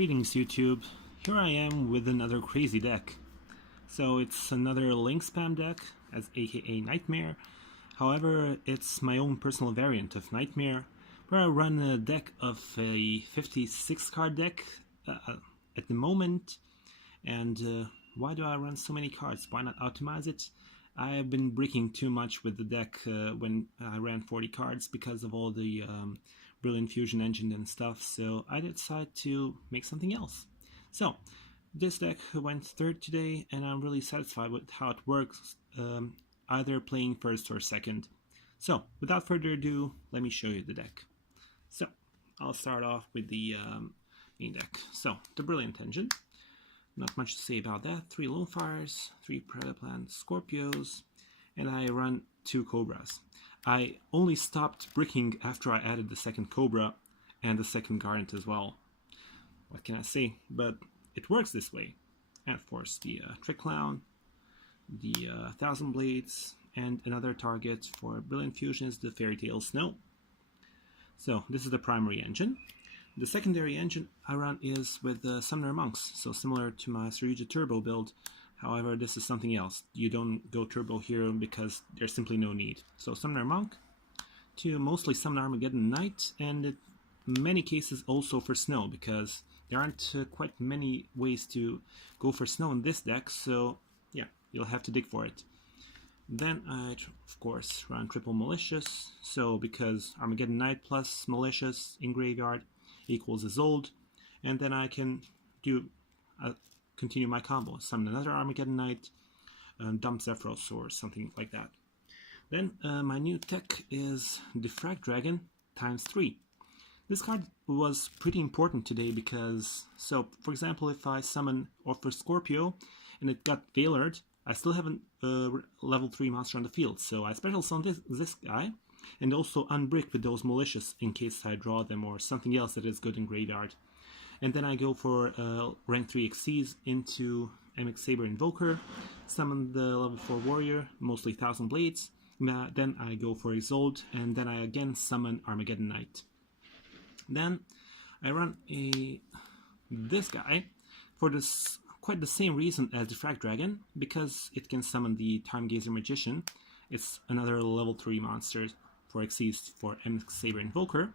Greetings YouTube, here I am with another crazy deck. So it's another link spam deck, as aka Knightmare. However, it's my own personal variant of Knightmare, where I run a deck of a 56 card deck at the moment. And why do I run so many cards? Why not optimize it? I have been bricking too much with the deck when I ran 40 cards because of all the Brilliant Fusion engine and stuff, so I decided to make something else. So, this deck went third today, and I'm really satisfied with how it works, either playing first or second. So, without further ado, let me show you the deck. So, I'll start off with the main deck. So, the Brilliant engine. Not much to say about that. 3 Lonefires, 3 Predaplant Scorpios, and I run 2 Cobras. I only stopped bricking after I added the second Cobra and the second Garnet as well. What can I say? But it works this way. And of course the Trick Clown, the Thousand Blades, and another target for Brilliant Fusion is the Fairy Tale Snow. So this is the primary engine. The secondary engine I run is with Summoner Monks, so similar to my Saryuja Turbo build. However, this is something else. You don't go Turbo here because there's simply no need. So Summoner Monk to mostly summon Armageddon Knight, and in many cases also for Snow, because there aren't quite many ways to go for Snow in this deck, so yeah, you'll have to dig for it. Then I, of course, run triple Malicious, so because Armageddon Knight plus Malicious in graveyard equals Isolde, and then I can do continue my combo, summon another Armageddon Knight, dump Zephyros or something like that. Then my new tech is Defrag Dragon ×3. This card was pretty important today because, so for example, if I summon Ophrys Scorpio and it got Veilered, I still have a level 3 monster on the field, so I special summon this guy and also unbrick with those Malicious in case I draw them or something else that is good in graveyard. And then I go for rank 3 Xyz into MX Saber Invoker, summon the level 4 Warrior, mostly Thousand Blades. Then I go for Isolde, and then I again summon Armageddon Knight. Then I run this guy for this quite the same reason as Defrag Dragon, because it can summon the Timegazer Magician. It's another level 3 monster for Xyz for MX Saber Invoker.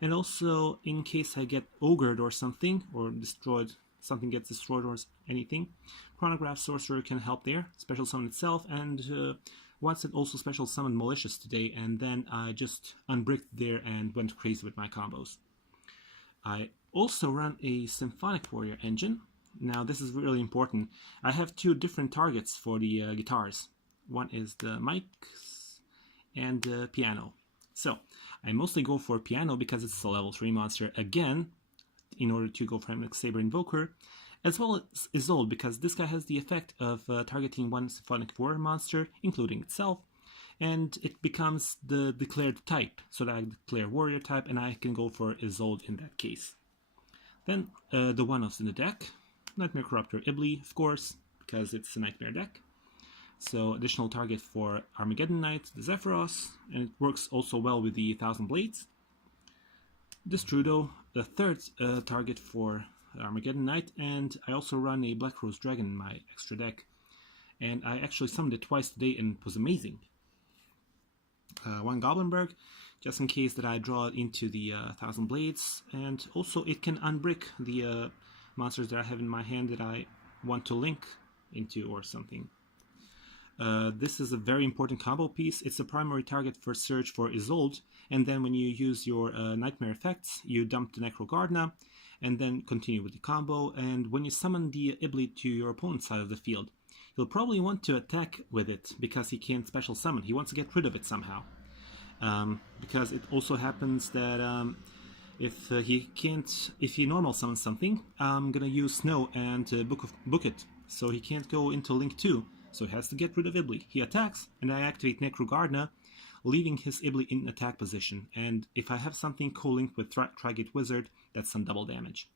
And also, in case I get ogred or something, or destroyed, something gets destroyed or anything, Chronograph Sorcerer can help there, special summon itself, and once it also special summoned Malicious today, and then I just unbricked there and went crazy with my combos. I also run a Symphonic Warrior engine. Now this is really important. I have 2 different targets for the guitars. One is the mics and the piano. So, I mostly go for Piano because it's a level 3 monster again, in order to go for MX Saber Invoker, as well as Isolde, because this guy has the effect of targeting one Symphonic Warrior monster, including itself, and it becomes the declared type, so that I declare Warrior type, and I can go for Isolde in that case. Then, the one-offs in the deck, Nightmare Corruptor Iblee, of course, because it's a Nightmare deck. So additional target for Armageddon Knight, the Zephyros, and it works also well with the Thousand Blades. Destrudo, the third target for Armageddon Knight, and I also run a Black Rose Dragon in my extra deck. And I actually summoned it twice today and it was amazing. One Goblindbergh, just in case that I draw it into the Thousand Blades, and also it can unbrick the monsters that I have in my hand that I want to link into or something. This is a very important combo piece. It's a primary target for search for Isolde, and then when you use your Knightmare effects, you dump the Necro Gardna, and then continue with the combo, and when you summon the Iblee to your opponent's side of the field, he'll probably want to attack with it, because he can't special summon. He wants to get rid of it somehow. Because it also happens that if he normal summons something, I'm gonna use Snow and book it, so he can't go into Link 2. So he has to get rid of Iblee. He attacks, and I activate Necro Gardna, leaving his Iblee in attack position. And if I have something co-linked with Tri-Gate Wizard, that's some double damage.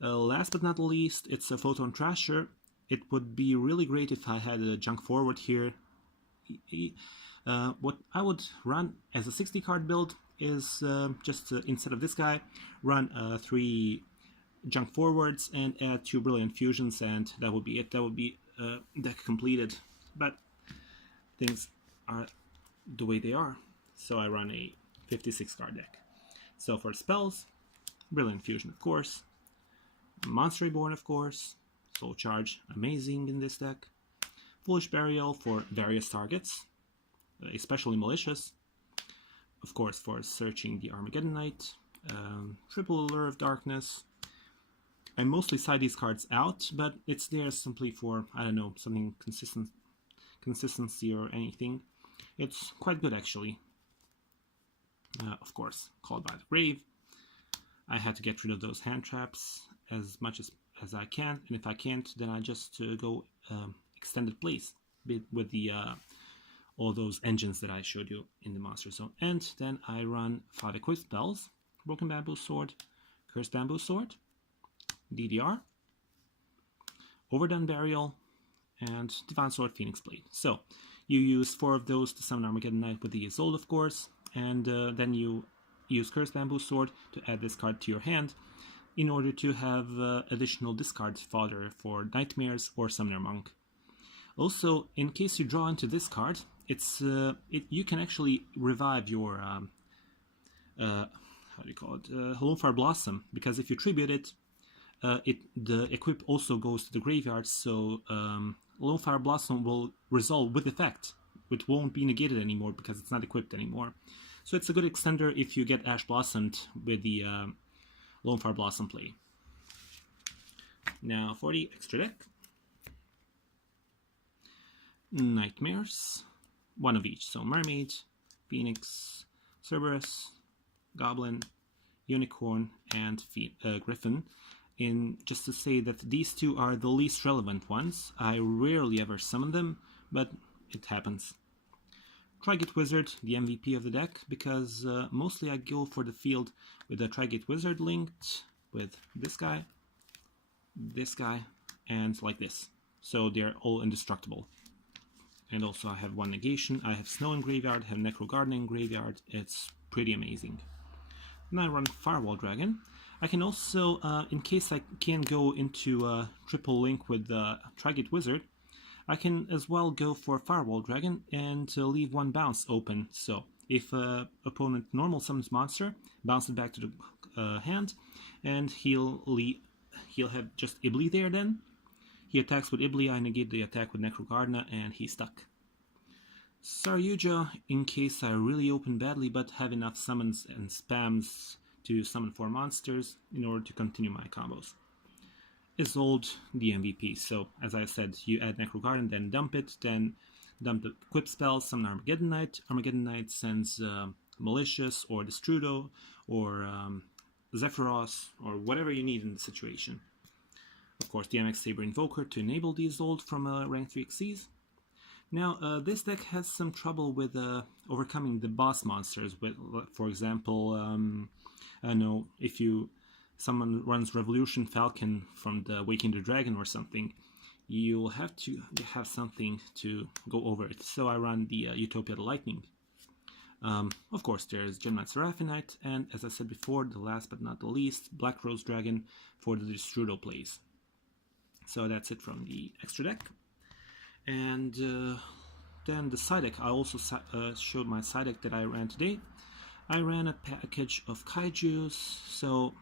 Last but not least, it's a Photon Thrasher. It would be really great if I had a junk forward here. What I would run as a 60 card build is just instead of this guy, run 3 junk forwards and add 2 Brilliant Fusions, and that would be it. That would be deck completed. But things are the way they are, so I run a 56 card deck. So for spells, Brilliant Fusion, of course, Monster Reborn, of course, Soul Charge, amazing in this deck, Foolish Burial for various targets, especially Malicious, of course for searching the Armageddon Knight, Triple Allure of Darkness. I mostly side these cards out, but it's there simply for, I don't know, something consistency or anything. It's quite good, actually. Of course, Called by the Grave. I had to get rid of those hand traps as much as I can, and if I can't, then I just go extended plays with the all those engines that I showed you in the Monster Zone. And then I run 5 equipped spells: Broken Bamboo Sword, Cursed Bamboo Sword, DDR, Overdone Burial, and Divine Sword Phoenix Blade. So you use 4 of those to summon Armageddon Knight with the Isolde, of course, and then you use Cursed Bamboo Sword to add this card to your hand in order to have additional discard fodder for Nightmares or Summoner Monk. Also, in case you draw into this card, you can actually revive your how do you call it, Lonefire Blossom, because if you tribute it, the equip also goes to the graveyard, so Lonefire Blossom will resolve with effect. It won't be negated anymore because it's not equipped anymore. So it's a good extender if you get Ash Blossomed with the Lonefire Blossom play. Now for the extra deck. Nightmares, 1 of each. So Mermaid, Phoenix, Cerberus, Goblin, Unicorn, and Griffin. Just to say that these 2 are the least relevant ones. I rarely ever summon them, but it happens. Trigate Wizard, the MVP of the deck, because mostly I go for the field with a Trigate Wizard linked with this guy, and like this. So they're all indestructible. And also I have 1 negation, I have Snow in graveyard, I have Necro Gardna in graveyard. It's pretty amazing. Then I run Firewall Dragon. I can also, in case I can't go into a triple link with the Trigate Wizard, I can as well go for Firewall Dragon and leave 1 bounce open. So if opponent normal summons monster, bounce it back to the hand, and he'll have just Iblee there then. He attacks with Iblee, I negate the attack with Necro Gardna, and he's stuck. Saryuja, in case I really open badly but have enough summons and spams to summon 4 monsters in order to continue my combos. Isolde, the MVP. So, as I said, you add Necro Gardna, then dump it, then dump the equip spell, summon Armageddon Knight. Armageddon Knight sends Malicious or Destrudo or Zephyros or whatever you need in the situation. Of course, the MX Saber Invoker to enable the Isolde from rank 3 Xyz. Now, this deck has some trouble with overcoming the boss monsters. With, for example, I don't know, if someone runs Revolution Falcon from the Waking the Dragon or something, you'll have to have something to go over it. So I run the Utopia the Lightning. Of course, there's Gem-Knight Seraphonite, and as I said before, the last but not the least, Black Rose Dragon for the Destrudo plays. So that's it from the extra deck. And then the side deck, I also showed my side deck that I ran today. I ran a package of Kaijus, so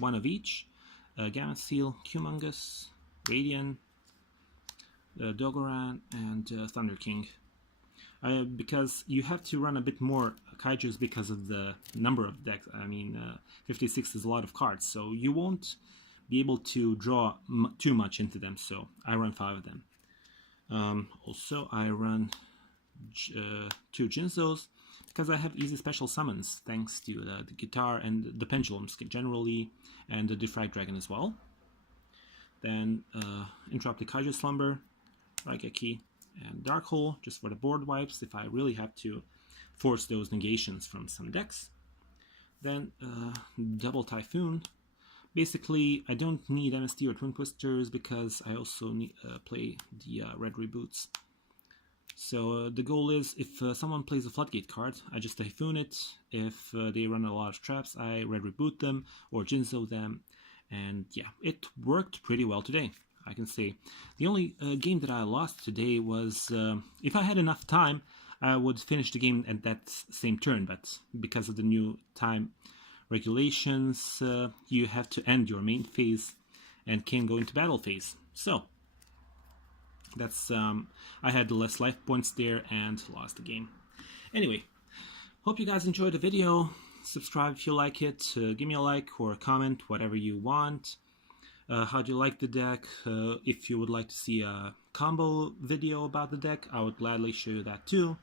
1 of each. Gamma Seal, Humongous, Radiant, Dogoran, and Thunder King. Because you have to run a bit more Kaijus because of the number of decks. I mean, 56 is a lot of cards, so you won't be able to draw too much into them, so I run 5 of them. Also, I run 2 Jinzos because I have easy special summons thanks to the Guitaar and the Pendulums generally, and the Defrag Dragon as well. Then Interrupt the Kaiju Slumber, Raigeki, and Dark Hole just for the board wipes if I really have to force those negations from some decks. Then Double Typhoon. Basically, I don't need MST or Twin Twisters because I also need, play the Red Reboots. So the goal is, if someone plays a Floodgate card, I just Typhoon it. If they run a lot of traps, I Red Reboot them or Jinzo them. And yeah, it worked pretty well today, I can say. The only game that I lost today was, if I had enough time, I would finish the game at that same turn, but because of the new time regulations, you have to end your main phase and can't go into battle phase. So that's I had less life points there and lost the game. Anyway, hope you guys enjoyed the video. Subscribe if you like it, give me a like or a comment, whatever you want. How do you like the deck? If you would like to see a combo video about the deck, I would gladly show you that too.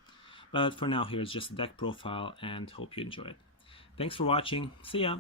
But for now, here's just a deck profile, and hope you enjoy it. Thanks for watching. See ya!